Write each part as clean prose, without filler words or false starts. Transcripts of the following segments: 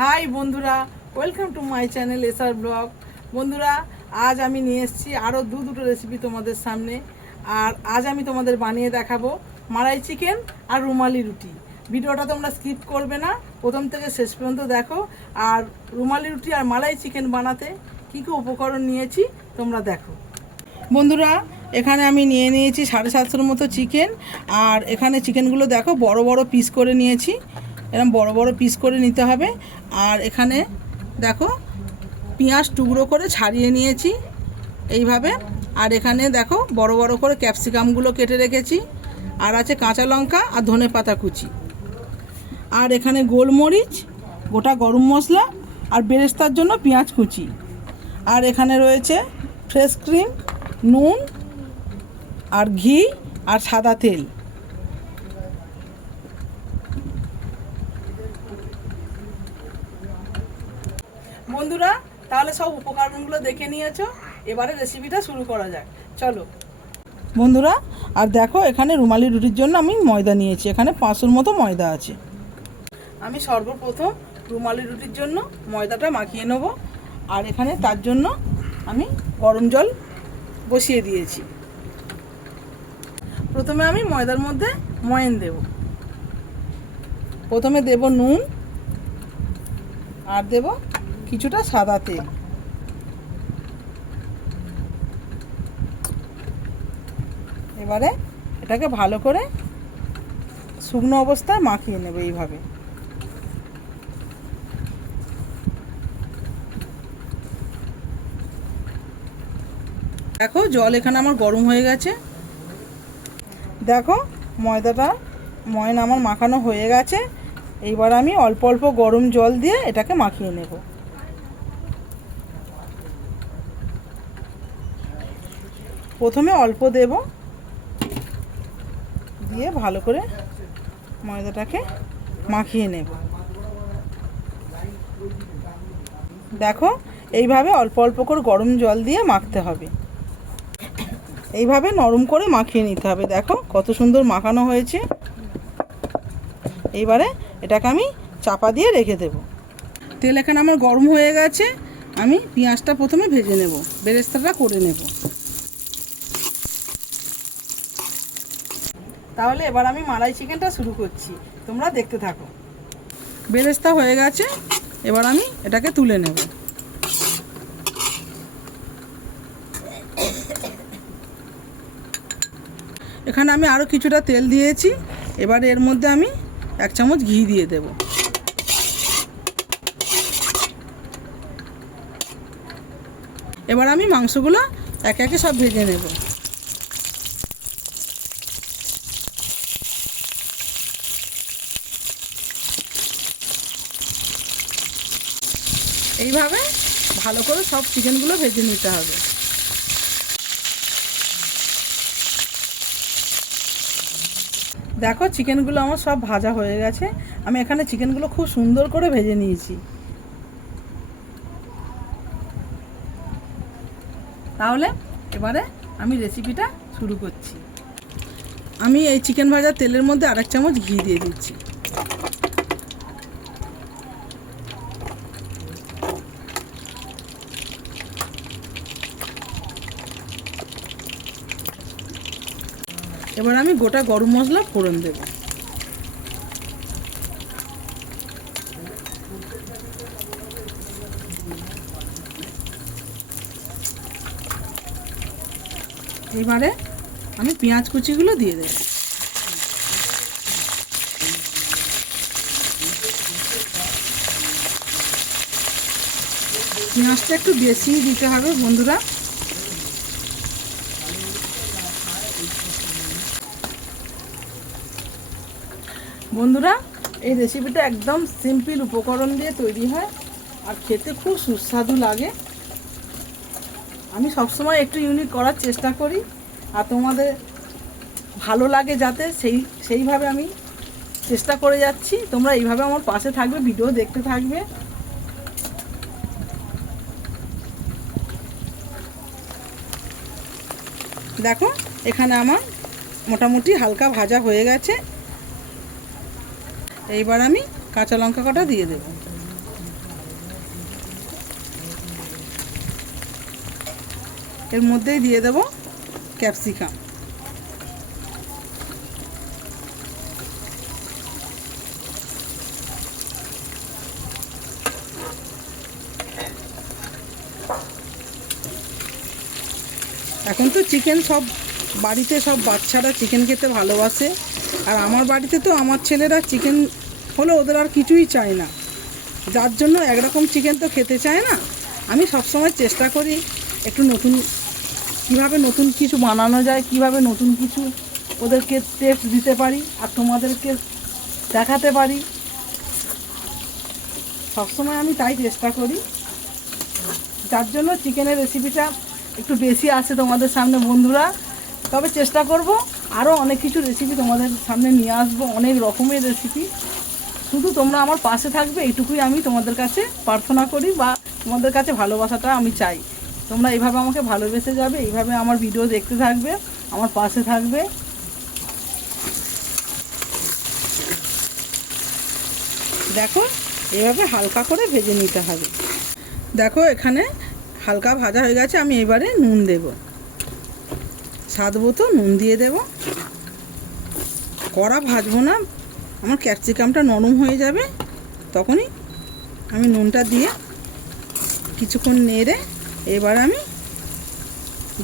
High বন্ধুরা, welcome to my channel SR blog. বন্ধুরা, আজ আমি নিয়ে এসেছি আরও দুটো রেসিপি তোমাদের সামনে। আর আজ আমি তোমাদের বানিয়ে দেখাবো মালাই চিকেন আর রুমালি রুটি। ভিডিওটা তোমরা স্কিপ করবে না, প্রথম থেকে শেষ পর্যন্ত দেখো। আর রুমালি রুটি আর মালাই চিকেন বানাতে কী কী উপকরণ নিয়েছি তোমরা দেখো। বন্ধুরা, এখানে আমি নিয়ে নিয়েছি 750 মতো চিকেন। আর এখানে চিকেনগুলো দেখো বড় বড় পিস করে নিয়েছি, এরকম বড় বড় পিস করে নিতে হবে। আর এখানে দেখো পেঁয়াজ টুকরো করে ছাড়িয়ে নিয়েছি এইভাবে। আর এখানে দেখো বড় বড় করে ক্যাপসিকামগুলো কেটে রেখেছি। আর আছে কাঁচা লঙ্কা আর ধনে পাতা কুচি। আর এখানে গোলমরিচ, গোটা গরম মশলা আর বেরেস্তার জন্য পেঁয়াজ কুচি। আর এখানে রয়েছে ফ্রেশ ক্রিম, নুন আর ঘি আর সাদা তেল। বন্ধুরা, তাহলে সব উপকরণগুলো দেখে নিয়েছো, এবারে রেসিপিটা শুরু করা যাক, চলো। বন্ধুরা, আর দেখো এখানে রুমালি রুটির জন্য আমি ময়দা নিয়েছি, এখানে 500 মতো ময়দা আছে। আমি সর্বপ্রথম রুমালি রুটির জন্য ময়দাটা মাখিয়ে নেব। আর এখানে তার জন্য আমি গরম জল বসিয়ে দিয়েছি। প্রথমে আমি ময়দার মধ্যে ময়ান দেব। প্রথমে দেব নুন আর দেব কিছুটা সাদা তেল। এবারে এটাকে ভালো করে শুকনো অবস্থায় মাখিয়ে নেব এইভাবে। দেখো জল এখানে আমার গরম হয়ে গেছে। দেখো ময়ন আমার মাখানো হয়ে গেছে। এইবার আমি অল্প অল্প গরম জল দিয়ে এটাকে মাখিয়ে নেব। প্রথমে অল্প দেব, দিয়ে ভালো করে ময়দাটাকে মাখিয়ে নেব। দেখো এইভাবে অল্প অল্প করে গরম জল দিয়ে মাখতে হবে। এইভাবে নরম করে মাখিয়ে নিতে হবে। দেখো কত সুন্দর মাখানো হয়েছে। এইবারে এটাকে আমি চাপা দিয়ে রেখে দেব। তেল এখানে আমার গরম হয়ে গেছে। আমি পেঁয়াজটা প্রথমে ভেজে নেব, বেরেস্তাটা করে নেব। তাহলে এবার আমি মালাই চিকেনটা শুরু করছি, তোমরা দেখতে থাকো। বেরেস্তা হয়ে গেছে, এবার আমি এটাকে তুলে নেব। এখানে আমি আরও কিছুটা তেল দিয়েছি। এবার এর মধ্যে আমি 1 চামচ ঘি দিয়ে দেব। এবার আমি মাংসগুলো একে একে সব ভেজে নেব। এইভাবে ভালো করে সব চিকেনগুলো ভেজে নিতে হবে। দেখো চিকেনগুলো আমার সব ভাজা হয়ে গেছে। আমি এখানে চিকেনগুলো খুব সুন্দর করে ভেজে নিয়েছি। তাহলে এবারে আমি রেসিপিটা শুরু করছি। আমি এই চিকেন ভাজার তেলের মধ্যে 1 চামচ ঘি দিয়ে দিচ্ছি। এবার আমি গোটা গরম মশলা ফোড়ন দেব। এবারে আমি পেঁয়াজ কুচিগুলো দিয়ে দেব। পেঁয়াজটা একটু বেশি দিতে হবে বন্ধুরা। বন্ধুরা, এই রেসিপিটা একদম সিম্পল উপকরণ দিয়ে তৈরি হয় আর খেতে খুব সুস্বাদু লাগে। আমি সবসময় একটু ইউনিক করার চেষ্টা করি, আর তোমাদের ভালো লাগে যাতে সেইভাবে আমি চেষ্টা করে যাচ্ছি। তোমরা এইভাবে আমার পাশে থাকবে, ভিডিও দেখতে থাকবে। দেখো এখানে আমার মোটামুটি হালকা ভাজা হয়ে গেছে। এইবার আমি কাঁচা লঙ্কা কটা দিয়ে দেব। এর মধ্যেই দিয়ে দেব ক্যাপসিকাম। এখন তো চিকেন সব বাড়িতে, সব বাচ্চারা চিকেন খেতে ভালোবাসে। আর আমার বাড়িতে তো আমার ছেলেরা চিকেন হলে ওদের আর কিছুই চায় না, যার জন্য একরকম চিকেন তো খেতে চায় না। আমি সবসময় চেষ্টা করি একটু নতুন, কিভাবে নতুন কিছু বানানো যায়, কিভাবে নতুন কিছু ওদেরকে টেস্ট দিতে পারি আর তোমাদেরকে দেখাতে পারি। সবসময় আমি তাই চেষ্টা করি, যার জন্য চিকেনের রেসিপিটা একটু বেশি আসে তোমাদের সামনে বন্ধুরা। তবে চেষ্টা করব আরও অনেক কিছু রেসিপি তোমাদের সামনে নিয়ে আসবো, অনেক রকমের রেসিপি। শুধু তোমরা আমার পাশে থাকবে, এইটুকুই আমি তোমাদের কাছে প্রার্থনা করি, বা তোমাদের কাছে ভালোবাসাটা আমি চাই। তোমরা এইভাবে আমাকে ভালোবেসে যাবে, এইভাবে আমার ভিডিও দেখতে থাকবে, আমার পাশে থাকবে। দেখো এভাবে হালকা করে ভেজে নিতে হবে। দেখো এখানে হালকা ভাজা হয়ে গেছে। আমি এবারে নুন দেব, স্বাদ মতো নুন দিয়ে দেব। কড়া ভাজবো না, আমার ক্যাপসিকামটা নরম হয়ে যাবে, তখনই আমি নুনটা দিয়ে কিছুক্ষণ নেড়ে এবার আমি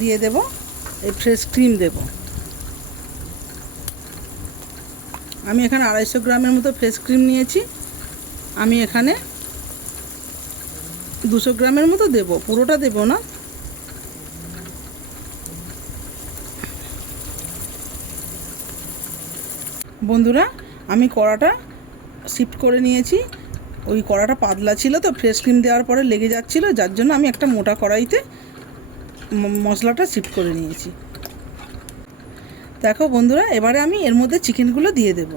দিয়ে দেব এই ফ্রেশ ক্রিম দেব। আমি এখানে 250 গ্রামের মতো ফ্রেশ ক্রিম নিয়েছি। আমি এখানে 200 গ্রামের মতো দেব, পুরোটা দেব না। বন্ধুরা আমি কড়াটা শিফট করে নিয়েছি। ওই কড়াটা পাতলা ছিল তো, ফ্রেশ ক্রিম দেওয়ার পরে লেগে যাচ্ছিলো, যার জন্য আমি একটা মোটা কড়াইতে মশলাটা শিফট করে নিয়েছি। দেখো বন্ধুরা এবারে আমি এর মধ্যে চিকেনগুলো দিয়ে দেব।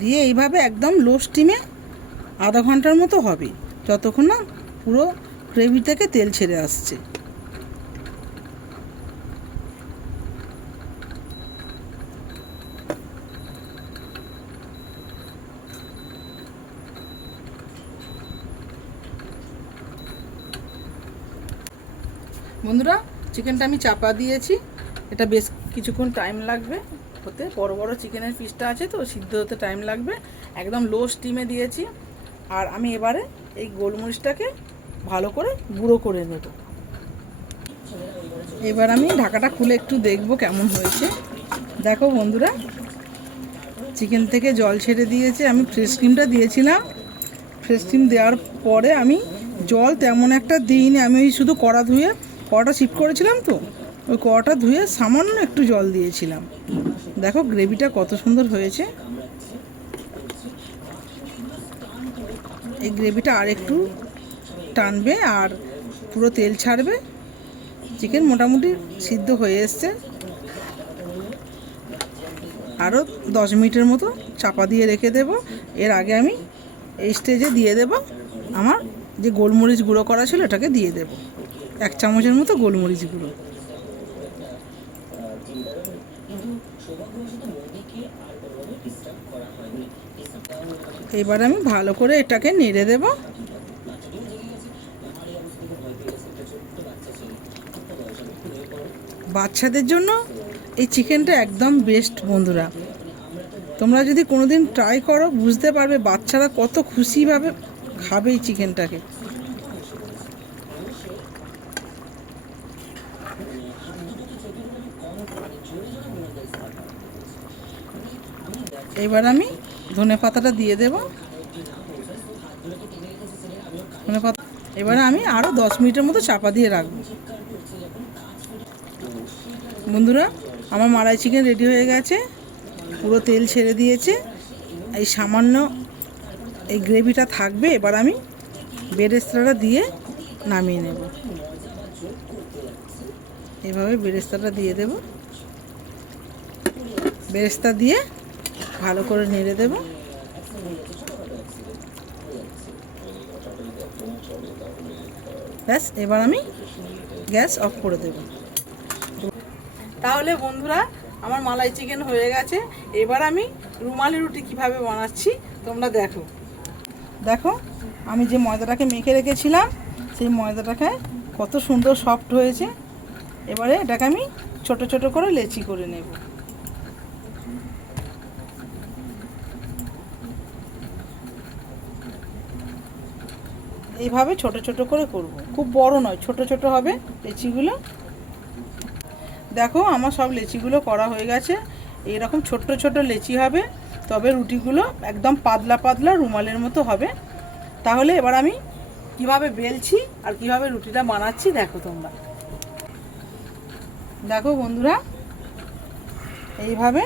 দিয়ে এইভাবে একদম লো স্টিমে আধা ঘন্টার মতো হবে, যতক্ষণ না পুরো গ্রেভি থেকে তেল ছেড়ে আসছে। বন্ধুরা চিকেনটা আমি চাপা দিয়েছি, এটা বেশ কিছুক্ষণ টাইম লাগবে হতে। বড় বড় চিকেনের পিসটা আছে তো, সিদ্ধ হতে টাইম লাগবে। একদম লো স্টিমে দিয়েছি। আর আমি এবারে এই গোলমরিচটাকে ভালো করে গুঁড়ো করে নেব। এবার আমি ঢাকাটা খুলে একটু দেখব কেমন হয়েছে। দেখো বন্ধুরা চিকেন থেকে জল ছেড়ে দিয়েছে। আমি ফ্রেশ ক্রিমটা দিয়েছিলাম, ফ্রেশ ক্রিম দেওয়ার পরে আমি জল তেমন একটা দিইনি। আমি ওই শুধু কড়াটা শিফট করেছিলাম তো, ওই কড়াটা ধুয়ে সামান্য একটু জল দিয়েছিলাম। দেখো গ্রেভিটা কত সুন্দর হয়েছে। এই গ্রেভিটা আর একটু টানবে আর পুরো তেল ছাড়বে। চিকেন মোটামুটি সিদ্ধ হয়ে এসছে। আরও 10 মিনিটের মতো চাপা দিয়ে রেখে দেব। এর আগে আমি এই স্টেজে দিয়ে দেব আমার যে গোলমরিচ গুঁড়ো করা ছিল, এটাকে দিয়ে দেব 1 চামচের মতো গোলমরিচ গুঁড়ো। এবার আমি ভালো করে এটাকে নেড়ে দেব। বাচ্চাদের জন্য এই চিকেনটা একদম বেস্ট বন্ধুরা। তোমরা যদি কোনোদিন ট্রাই করো বুঝতে পারবে বাচ্চারা কত খুশিভাবে খাবে এই চিকেনটাকে। এবার আমি ধনেপাতাটা দিয়ে দেব। ধনেপাতা এবারে আমি আরও 10 মিনিটের মতো চাপা দিয়ে রাখবো। বন্ধুরা আমার মালাই চিকেন রেডি হয়ে গেছে, পুরো তেল ছেড়ে দিয়েছে। এই সামান্য এই গ্রেভিটা থাকবে। এবার আমি বেরেস্তাটা দিয়ে নামিয়ে নেব। এভাবে বেরেস্তাটা দিয়ে দেব। বেরেস্তা দিয়ে ভালো করে নেড়ে দেব। ব্যাস এবার আমি গ্যাস অফ করে দেব। তাহলে বন্ধুরা আমার মালাই চিকেন হয়ে গেছে। এবার আমি রুমালি রুটি কিভাবে বানাচ্ছি তোমরা দেখো। দেখো আমি যে ময়দাটাকে মেখে রেখেছিলাম সেই ময়দাটাকে কত সুন্দর সফট হয়েছে। এবারে এটাকে আমি ছোট ছোট করে লেচি করে নেব। এইভাবে ছোট ছোট করে করব, খুব বড় নয়, ছোট ছোট হবে লেচিগুলো। দেখো আমার সব লেচিগুলো করা হয়ে গেছে। এইরকম ছোট্ট ছোট লেচি হবে, তবে রুটিগুলো একদম পাতলা পাতলা রুমালের মতো হবে। তাহলে এবার আমি কিভাবে বেলছি আর কিভাবে রুটিটা বানাচ্ছি দেখো তোমরা। দেখো বন্ধুরা, এইভাবে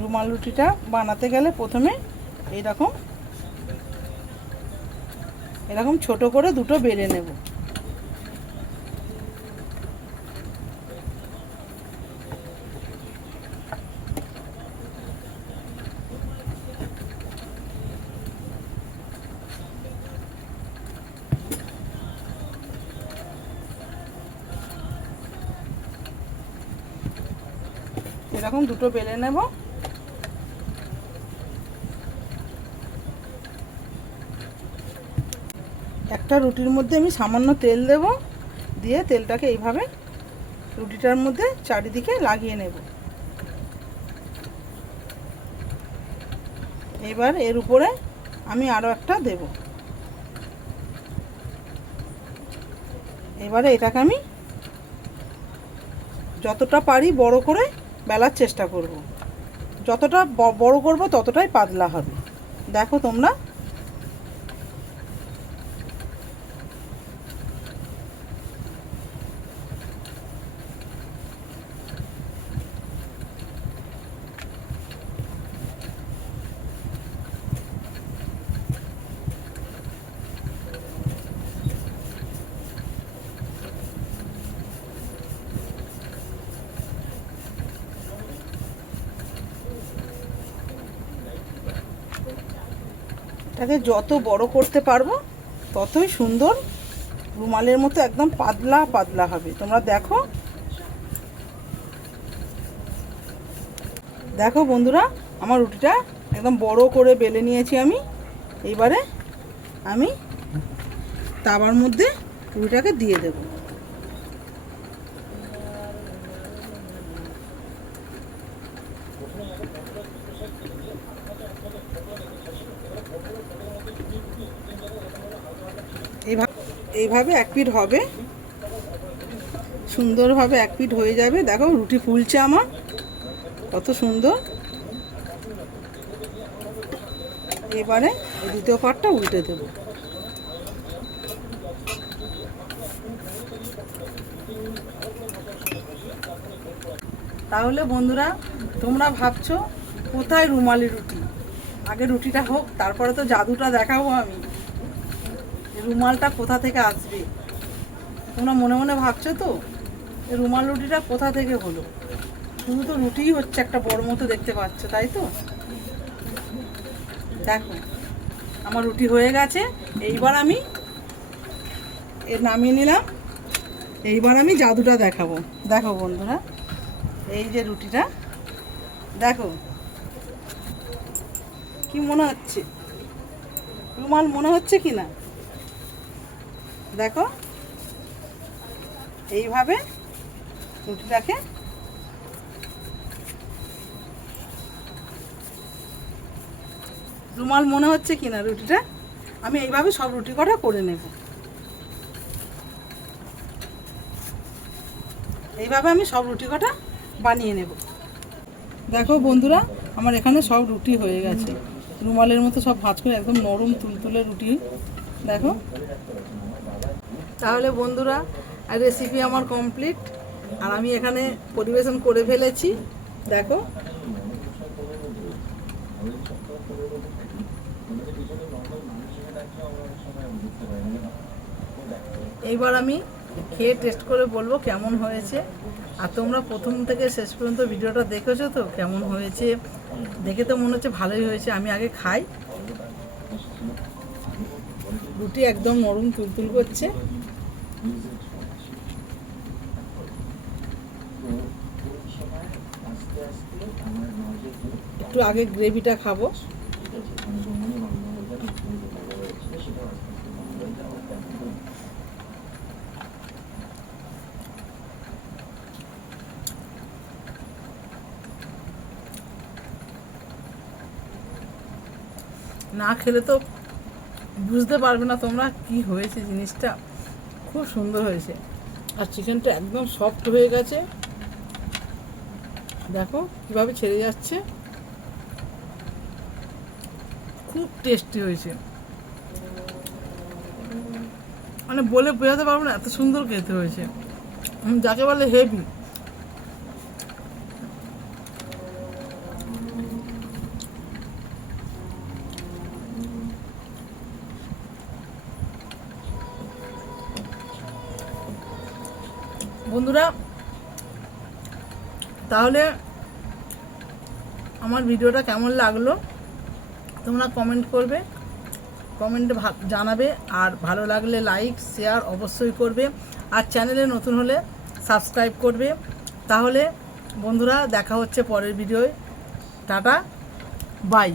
রুমাল রুটিটা বানাতে গেলে প্রথমে এরকম ছোট করে দুটো বেলে নেব। এরকম দুটো বেলে নেব। একটা রুটির মধ্যে আমি সামান্য তেল দেব, দিয়ে তেলটাকে এইভাবে রুটিটার মধ্যে চারিদিকে লাগিয়ে নেব। এবার এর উপরে আমি আরও একটা দেব। এবারে এটাকে আমি যতটা পারি বড় করে বেলার চেষ্টা করব। যতটা বড় করব ততটাই পাতলা হবে। দেখো তোমরা, এটাকে যত বড় করতে পারবো ততই সুন্দর রুমালের মতো একদম পাতলা পাতলা হবে। তোমরা দেখো। দেখো বন্ধুরা, আমার রুটিটা একদম বড় করে বেলে নিয়েছি আমি। এইবারে আমি তাওয়ার মধ্যে রুটিটাকে দিয়ে দেব। এইভাবে এক পিঠ হবে, সুন্দরভাবে এক পিঠ হয়ে যাবে। দেখো রুটি ফুলছে আমার কত সুন্দর। এবারে দ্বিতীয় পাটটা উল্টে দেব। তাহলে বন্ধুরা, তোমরা ভাবছো কোথায় রুমালি রুটি? আগে রুটিটা হোক, তারপরে তো জাদুটা দেখাবো আমি। রুমালটা কোথা থেকে আসবে তোমরা মনে মনে ভাবছো তো, এই রুমাল রুটিটা কোথা থেকে হলো? শুধু তো রুটিই হচ্ছে, একটা বড় মতো দেখতে পাচ্ছ, তাই তো? দেখো আমার রুটি হয়ে গেছে। এইবার আমি নামিয়ে নিলাম। এইবার আমি জাদুটা দেখাবো। দেখো বন্ধুরা, এই যে রুটিটা দেখো, কি মনে হচ্ছে? রুমাল মনে হচ্ছে কি না? দেখো এইভাবে রুটিটাকে রুমাল মনে হচ্ছে কি না রুটিটা? আমি এইভাবে সব রুটি কটা করে নেব। এইভাবে আমি সব রুটি কটা বানিয়ে নেব। দেখো বন্ধুরা, আমার এখানে সব রুটি হয়ে গেছে, রুমালের মতো সব ভাঁজ করে একদম নরম তুলতুলে রুটি। দেখো, তাহলে বন্ধুরা রেসিপি আমার কমপ্লিট, আর আমি এখানে পরিবেশন করে ফেলেছি। দেখো এইবার আমি খেয়ে টেস্ট করে বলবো কেমন হয়েছে। আর তোমরা প্রথম থেকে শেষ পর্যন্ত ভিডিওটা দেখেছো তো, কেমন হয়েছে দেখে তো মনে হচ্ছে ভালোই হয়েছে। আমি আগে খাই। রুটি একদম নরম তুলতুল করছে। একটু আগে গ্রেভিটা খাবো। না খেলে তো বুঝতে পারবে না তোমরা কি হয়েছে জিনিসটা। খুব সুন্দর হয়েছে। আর চিকেনটা একদম সফট হয়ে গেছে, দেখো কিভাবে ছেড়ে যাচ্ছে। খুব টেস্টি হয়েছে, মানে বলে বোঝাতে পারবো না, এত সুন্দর খেতে হয়েছে, যাকে বলে হেভি। বন্ধুরা, তাহলে আমার ভিডিওটা কেমন লাগলো তোমরা কমেন্ট করবে, কমেন্টে জানাবে। আর ভালো লাগলে লাইক শেয়ার অবশ্যই করবে, আর চ্যানেলে নতুন হলে সাবস্ক্রাইব করবে। তাহলে বন্ধুরা দেখা হচ্ছে পরের ভিডিওয়। Tata, by.